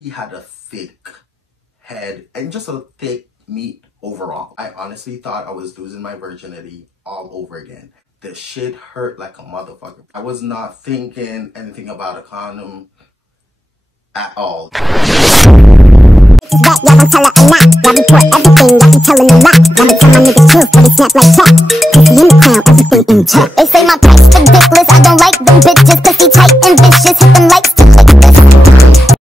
He had a thick head and just a thick meat overall. I honestly thought I was losing my virginity all over again. The shit hurt like a motherfucker. I was not thinking anything about a condom at all. Y'all gon' tell her a lot. Y'all report everything, y'all be telling a lot. Y'all be tell my niggas truth, but they snap like chat. Pussy in the crown, everything in check. They say my price ridiculous, I don't like them bitches. Pussy tight and vicious, hit them likes to click this.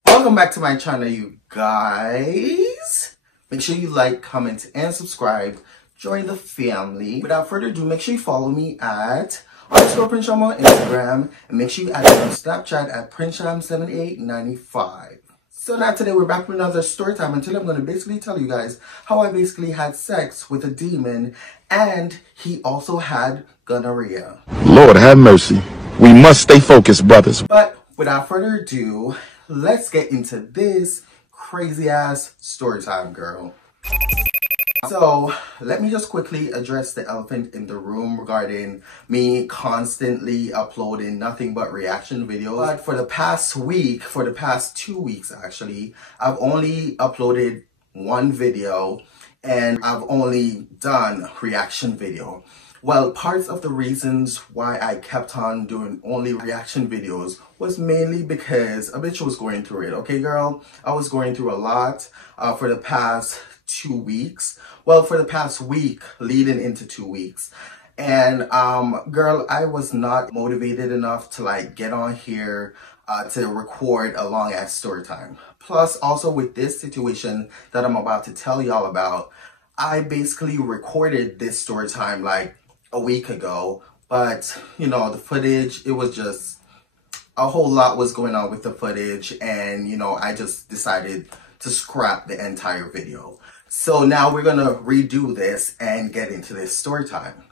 Welcome back to my channel, you guys. Make sure you like, comment, and subscribe. Join the family. Without further ado, make sure you follow me at _PrinceSham on Instagram. And make sure you add me on Snapchat at PrinceSham7895. So now today we're back with another story time, and today I'm going to basically tell you guys how I basically had sex with a demon, and he also had gonorrhea. Lord have mercy. We must stay focused, brothers. But without further ado, let's get into this crazy ass story time, girl. So let me just quickly address the elephant in the room regarding me constantly uploading nothing but reaction videos. But for the past week, for the past 2 weeks actually, I've only uploaded one video and I've only done reaction video. Well, parts of the reasons why I kept on doing only reaction videos was mainly because a bitch was going through it. Okay, girl? I was going through a lot for the past 2 weeks. Well, for the past week leading into 2 weeks. And girl, I was not motivated enough to like get on here to record a long ass story time. Plus also with this situation that I'm about to tell y'all about, I basically recorded this story time like a week ago, but you know, the footage, it was just a whole lot was going on with the footage, and you know, I just decided to scrap the entire video. So now we're gonna redo this and get into this story time.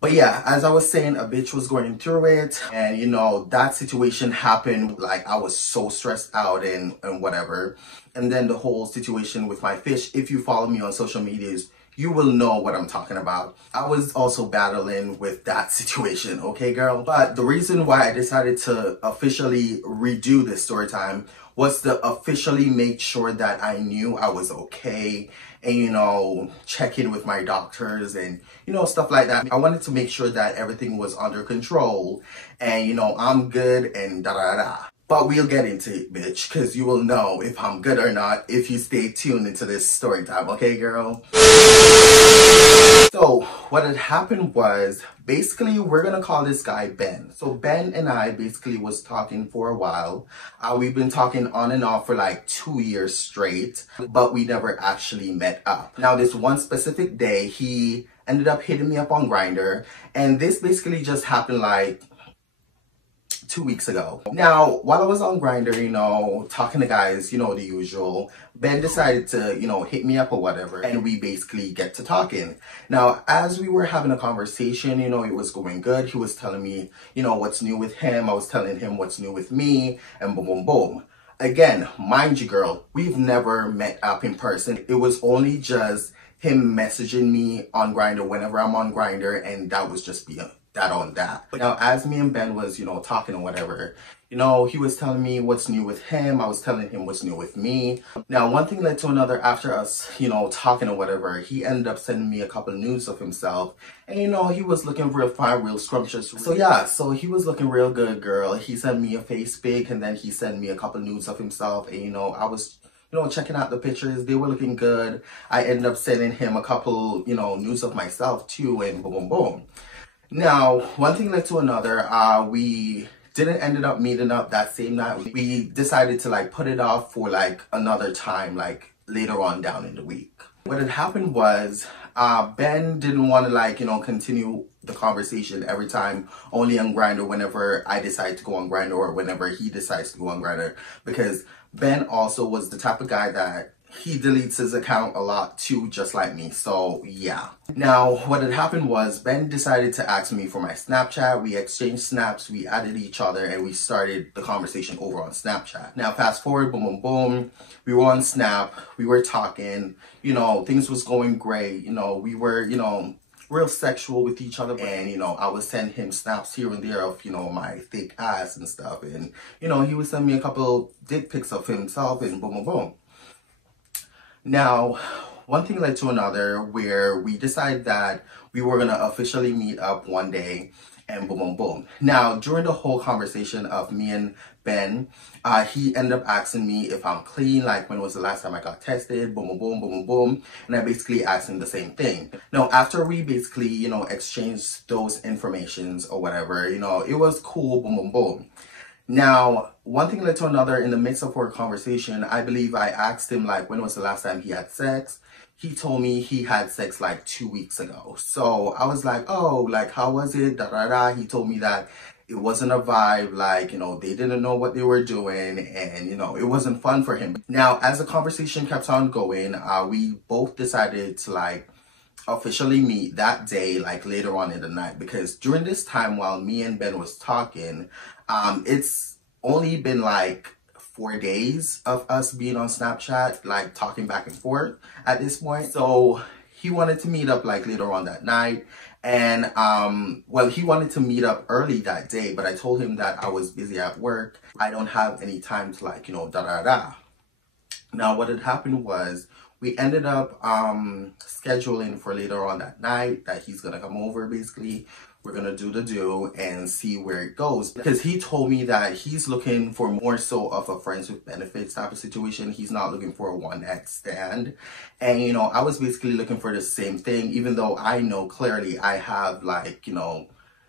But yeah, as I was saying, a bitch was going through it, and you know, that situation happened, like I was so stressed out and whatever. And then the whole situation with my fish, if you follow me on social medias, you will know what I'm talking about. I was also battling with that situation, okay, girl? But the reason why I decided to officially redo this story time was to officially make sure that I knew I was okay and, you know, check in with my doctors and, you know, stuff like that. I wanted to make sure that everything was under control and, you know, I'm good and da-da-da. But we'll get into it, bitch, because you will know if I'm good or not if you stay tuned into this story time, okay, girl? So what had happened was, basically, we're gonna call this guy Ben. So Ben and I basically was talking for a while. We've been talking on and off for like 2 years straight, but we never actually met up. Now, this one specific day, he ended up hitting me up on Grindr, and this basically just happened like 2 weeks ago. Now, while I was on Grindr, you know, talking to guys, you know, the usual, Ben decided to, you know, hit me up or whatever, and we basically get to talking. Now, as we were having a conversation, you know, it was going good. He was telling me, you know, what's new with him. I was telling him what's new with me, and boom, boom, boom. Again, mind you, girl, we've never met up in person. It was only just him messaging me on Grindr whenever I'm on Grindr, and that was just being that on that. But now, as me and Ben was, you know, talking or whatever, you know, he was telling me what's new with him. I was telling him what's new with me. Now, one thing led to another. After us, you know, talking or whatever, he ended up sending me a couple of nudes of himself. And, you know, he was looking real fine, real scrumptious. So, yeah, so he was looking real good, girl. He sent me a face pic, and then he sent me a couple of nudes of himself. And, you know, I was, you know, checking out the pictures. They were looking good. I ended up sending him a couple, you know, nudes of myself, too, and boom, boom, boom. Now, one thing led to another. We didn't ended up meeting up that same night. We decided to like put it off for like another time, like later on down in the week. What had happened was Ben didn't want to like, you know, continue the conversation every time only on Grindr whenever I decide to go on Grindr or whenever he decides to go on Grindr, because Ben also was the type of guy that he deletes his account a lot too, just like me. So yeah. Now, what had happened was Ben decided to ask me for my Snapchat. We exchanged snaps, we added each other, and we started the conversation over on Snapchat. Now, fast forward, boom, boom, boom. We were on Snap, we were talking, you know, things was going great. You know, we were, you know, real sexual with each other. And, you know, I would send him snaps here and there of, you know, my thick ass and stuff. And, you know, he would send me a couple dick pics of himself and boom, boom, boom. Now, one thing led to another where we decided that we were going to officially meet up one day and boom, boom, boom. Now, during the whole conversation of me and Ben, he ended up asking me if I'm clean, like when was the last time I got tested, boom, boom, boom, boom, boom, boom. And I basically asked him the same thing. Now, after we basically, you know, exchanged those informations or whatever, you know, it was cool, boom, boom, boom. Now, one thing led to another. In the midst of our conversation, I believe I asked him, like, when was the last time he had sex? He told me he had sex like 2 weeks ago. So I was like, oh, like, how was it? Da, da, da. He told me that it wasn't a vibe, like, you know, they didn't know what they were doing, and, you know, it wasn't fun for him. Now, as the conversation kept on going, we both decided to, like, officially meet that day, like later on in the night, because during this time while me and Ben was talking, it's only been like 4 days of us being on Snapchat, like talking back and forth at this point. So he wanted to meet up like later on that night. And well, he wanted to meet up early that day, but I told him that I was busy at work. I don't have any time to, like, you know, da da da. Now, what had happened was we ended up scheduling for later on that night that he's gonna come over. Basically, we're gonna do the do and see where it goes, because he told me that he's looking for more so of a friends with benefits type of situation. He's not looking for a one-night stand. And, you know, I was basically looking for the same thing, even though I know clearly I have, like, you know,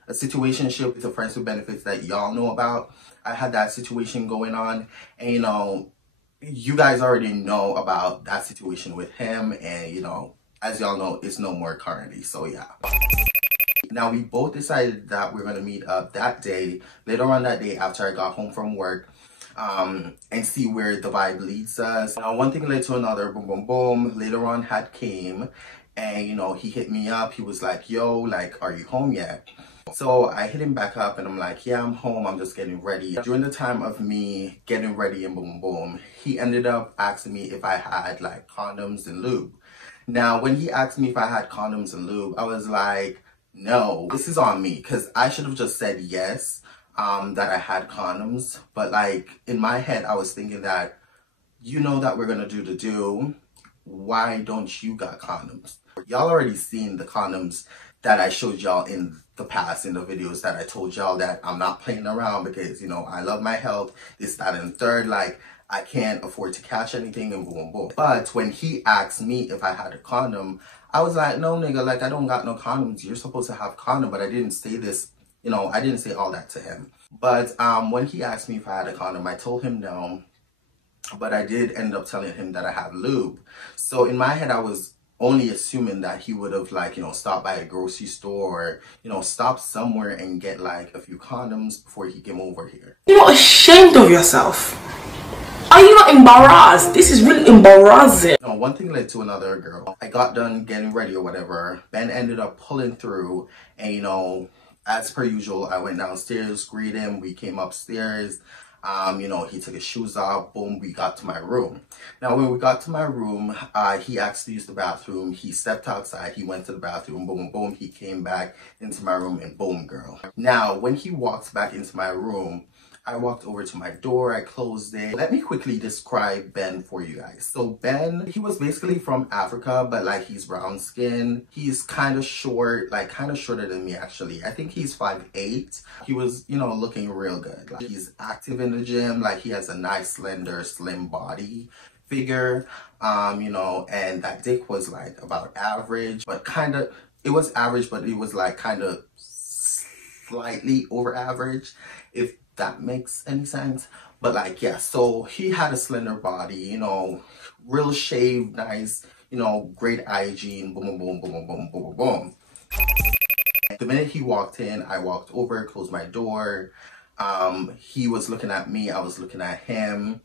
a situationship with the friends with benefits that y'all know about. I had that situation going on, and, you know, you guys already know about that situation with him, and, you know, as y'all know, it's no more currently. So yeah. Now, we both decided that we're going to meet up that day, later on that day after I got home from work, and see where the vibe leads us. Now, one thing led to another, boom, boom, boom. Later on had came, and, you know, he hit me up. He was like, yo, like, are you home yet? So I hit him back up and I'm like, yeah, I'm home. I'm just getting ready. During the time of me getting ready and boom, boom, he ended up asking me if I had, like, condoms and lube. Now, when he asked me if I had condoms and lube, I was like, no, this is on me, because I should have just said yes, that I had condoms. But, like, in my head, I was thinking that, you know that we're going to do the do. Why don't you got condoms? Y'all already seen the condoms that I showed y'all in the past, in the videos that I told y'all that I'm not playing around because, you know, I love my health, this, that, and third. Like, I can't afford to catch anything and boom, boom. But when he asked me if I had a condom, I was like, no, nigga, like, I don't got no condoms. You're supposed to have condom, but I didn't say this, you know, I didn't say all that to him. But when he asked me if I had a condom, I told him no, but I did end up telling him that I have lube. So in my head, I was only assuming that he would have, like, you know, stopped by a grocery store or, you know, stopped somewhere and get, like, a few condoms before he came over here. You're not ashamed of yourself? Are you not embarrassed? This is really embarrassing. No, one thing led to another, girl. I got done getting ready or whatever. Ben ended up pulling through, and, you know, as per usual, I went downstairs, greeted him. We came upstairs. You know, he took his shoes off. Boom, we got to my room. Now, when we got to my room, he asked to use the bathroom. He stepped outside. He went to the bathroom. Boom, boom. He came back into my room, and boom, girl. Now, when he walks back into my room, I walked over to my door, I closed it. Let me quickly describe Ben for you guys. So Ben, he was basically from Africa, but, like, he's brown skinned. He's kind of short, like, kind of shorter than me, actually. I think he's 5'8". He was, you know, looking real good. Like, he's active in the gym. Like, he has a nice, slender, slim body figure, you know, and that dick was, like, about average, but kind of, it was average, but it was, like, kind of slightly over average, if that makes any sense. But, like, yeah, so he had a slender body, you know, real shaved, nice, you know, great hygiene, boom, boom, boom, boom, boom, boom, boom, boom. The minute he walked in, I walked over, closed my door. He was looking at me, I was looking at him.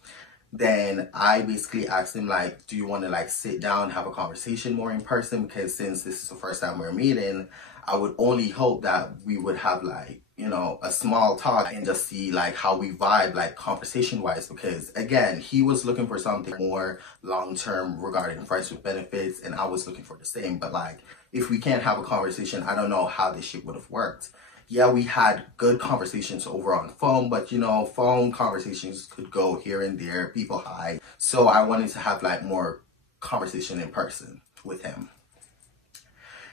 Then I basically asked him, like, do you want to, like, sit down, have a conversation more in person? Because since this is the first time we're meeting, I would only hope that we would have like, you know, a small talk and just see like how we vibe like conversation wise, because again, he was looking for something more long-term regarding friends with benefits, and I was looking for the same. But like, if we can't have a conversation, I don't know how this shit would have worked. Yeah, we had good conversations over on phone, but you know, phone conversations could go here and there, people hide. So I wanted to have like more conversation in person with him.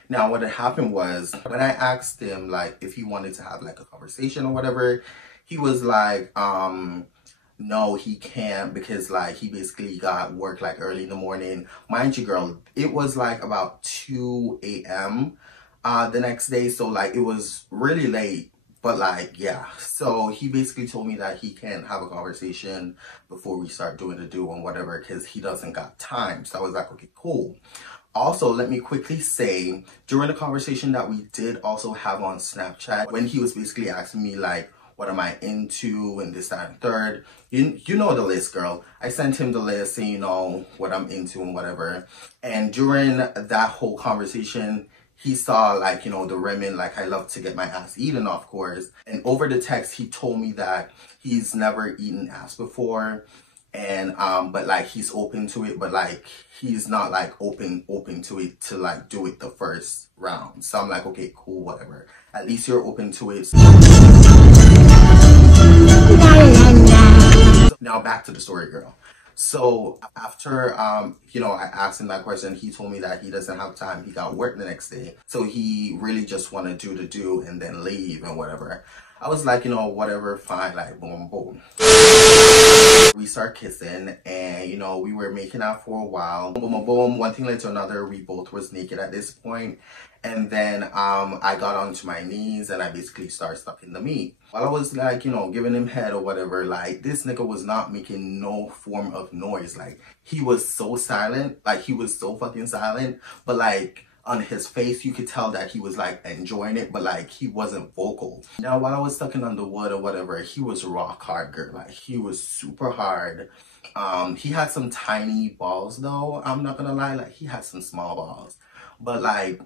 Now, what had happened was, when I asked him like if he wanted to have like a conversation or whatever, he was like, no, he can't, because like he basically got work like early in the morning. Mind you, girl, it was like about 2 a.m. The next day, so like it was really late. But like, yeah, so he basically told me that he can't have a conversation before we start doing the do and whatever, because he doesn't got time. So I was like, okay, cool. Also, let me quickly say, during the conversation that we did also have on Snapchat, when he was basically asking me like, what am I into and this, that, and third, you know the list, girl. I sent him the list saying, you know, what I'm into and whatever. And during that whole conversation, he saw like, you know, the rimming, like I love to get my ass eaten, of course. And over the text, he told me that he's never eaten ass before. And but like he's open to it, but like he's not like open to it to like do it the first round. So I'm like, okay, cool, whatever, at least you're open to it. Now back to the story, girl. So after you know, I asked him that question, he told me that he doesn't have time, he got work the next day, so he really just want to do the do and then leave and whatever. I was like, you know, whatever, fine, like boom boom. We start kissing, and you know, we were making out for a while. Boom boom boom, one thing led to another. We both was naked at this point. And then I got onto my knees and I basically started sucking the meat. While I was like, you know, giving him head or whatever, like this nigga was not making no form of noise. Like he was so silent, like he was so fucking silent. But like on his face, you could tell that he was like enjoying it, but like he wasn't vocal. Now while I was sucking on the wood or whatever, he was rock hard, girl. Like he was super hard. He had some tiny balls though, I'm not gonna lie, like he had some small balls. But like,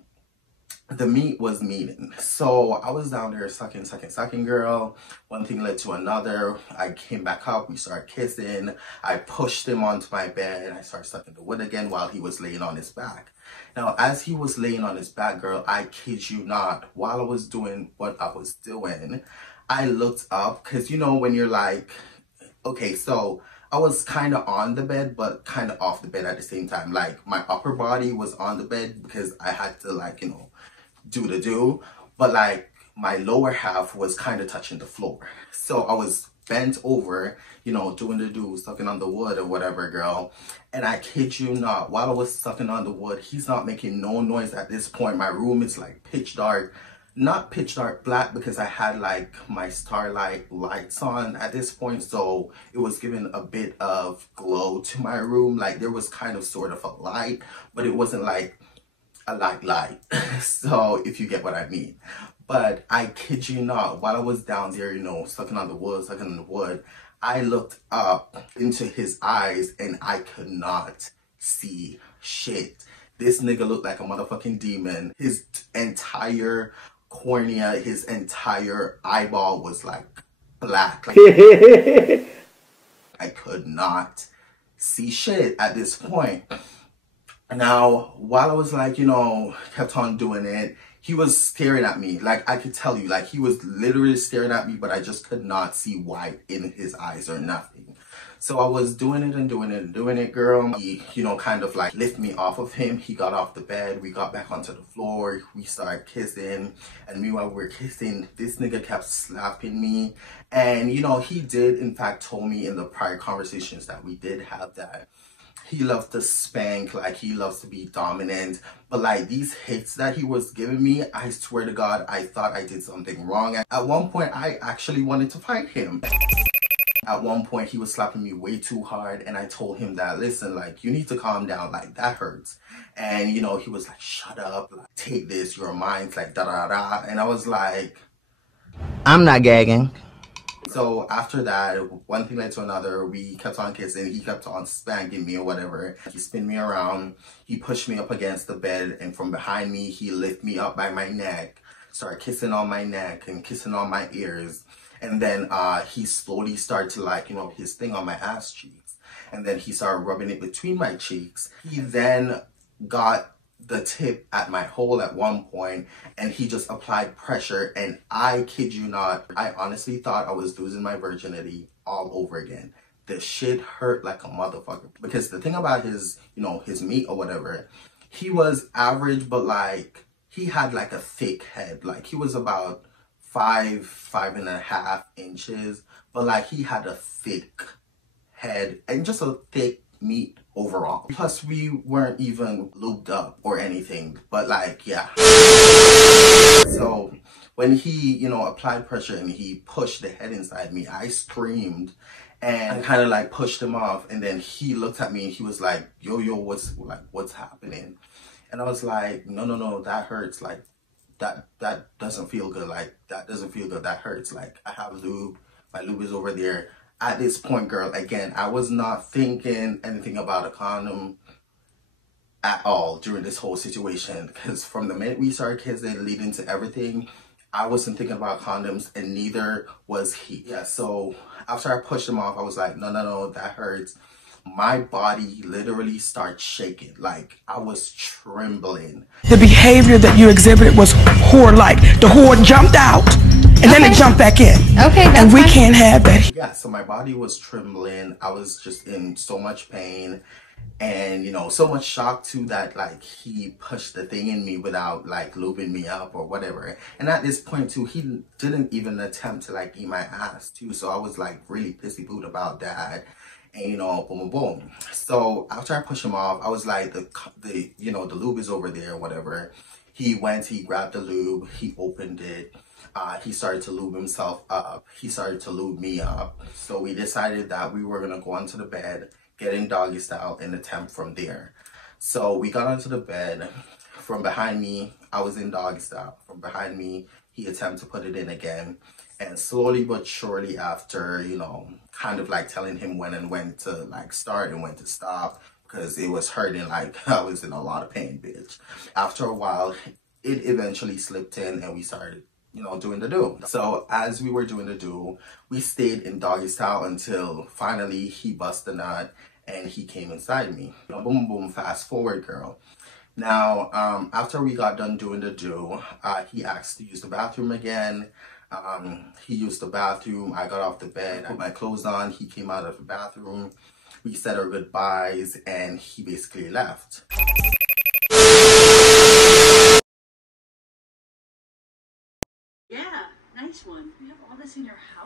the meat was meating. So I was down there sucking, girl. One thing led to another. I came back up, we started kissing. I pushed him onto my bed and I started sucking the wood again while he was laying on his back. Now, as he was laying on his back, girl, I kid you not, while I was doing what I was doing, I looked up, because you know when you're like, okay, so I was kind of on the bed, but kind of off the bed at the same time. Like my upper body was on the bed because I had to like, you know, do the do, but like my lower half was kind of touching the floor. So I was bent over, you know, doing the do, sucking on the wood or whatever, girl. And I kid you not, while I was sucking on the wood, he's not making no noise at this point. My room is like pitch dark. Not pitch dark black, because I had like my starlight lights on at this point, so it was giving a bit of glow to my room. Like there was kind of sort of a light, but it wasn't like a light. So if you get what I mean. But I kid you not, while I was down there, you know, sucking on the wood, I looked up into his eyes and I could not see shit. This nigga looked like a motherfucking demon. His entire cornea, his entire eyeball was like black. Like, I could not see shit at this point. Now, while I was like, you know, kept on doing it, he was staring at me. Like, I could tell you, like, he was literally staring at me, but I just could not see white in his eyes or nothing. So I was doing it and doing it and doing it, girl. He, you know, kind of like lift me off of him. He got off the bed. We got back onto the floor. We started kissing. And meanwhile, we were kissing, this nigga kept slapping me. And, you know, he did, in fact, told me in the prior conversations that we did have that he loves to spank, like he loves to be dominant. But like these hits that he was giving me, I swear to God, I thought I did something wrong. At one point, I actually wanted to fight him. At one point, he was slapping me way too hard, and I told him that, listen, like, you need to calm down, like, that hurts. And, you know, he was like, shut up, like, take this, you're mine, like, da-da-da. And I was like, I'm not gagging. So after that, one thing led to another. We kept on kissing. He kept on spanking me or whatever. He spun me around. He pushed me up against the bed, and from behind me, he lifted me up by my neck, started kissing on my neck and kissing on my ears. And then he slowly started to, like, you know, his thing on my ass cheeks. And then he started rubbing it between my cheeks. He then got the tip at my hole at one point, and he just applied pressure, and I kid you not, I honestly thought I was losing my virginity all over again. The shit hurt like a motherfucker, because the thing about his, you know, his meat or whatever, he was average, but like he had like a thick head. Like he was about 5.5 inches, but like he had a thick head and just a thick meat overall. Plus we weren't even lubed up or anything, but like, yeah. So when he, you know, applied pressure and he pushed the head inside me, I screamed and kind of like pushed him off. And then he looked at me and he was like, yo, what's happening? And I was like, no, that hurts. Like that doesn't feel good. Like that doesn't feel good. That hurts. Like I have lube. My lube is over there. At this point, girl, again, I was not thinking anything about a condom at all during this whole situation, because from the minute we started kissing leading to everything, I wasn't thinking about condoms, and neither was he. Yeah, so after I pushed him off, I was like, no, that hurts. My body literally started shaking. Like I was trembling. The behavior that you exhibited was whore-like. The whore jumped out and then it jumped back in. Okay, that's and we fine. can't have that. Yeah, so my body was trembling. I was just in so much pain and, you know, so much shock too, that like he pushed the thing in me without like lubing me up or whatever. And at this point too, he didn't even attempt to like eat my ass too. So I was like really pissy boot about that. And, you know, boom. So after I pushed him off, I was like, the you know, the lube is over there, whatever. He went, he grabbed the lube, he opened it. He started to lube himself up. He started to lube me up. So we decided that we were gonna go onto the bed, get in doggy style, and attempt from there. So we got onto the bed. From behind me, I was in doggy style. From behind me, he attempted to put it in again. And slowly but surely, after, you know, kind of like telling him when to like start and when to stop, because it was hurting, like I was in a lot of pain, bitch. After a while, it eventually slipped in and we started, you know, doing the do. So as we were doing the do, we stayed in doggy style until finally he busted a nut and he came inside me. Boom, fast forward, girl. Now, after we got done doing the do, he asked to use the bathroom again. He used the bathroom. I got off the bed, I put my clothes on. He came out of the bathroom. We said our goodbyes and he basically left. Yeah, nice one. You have all this in your house?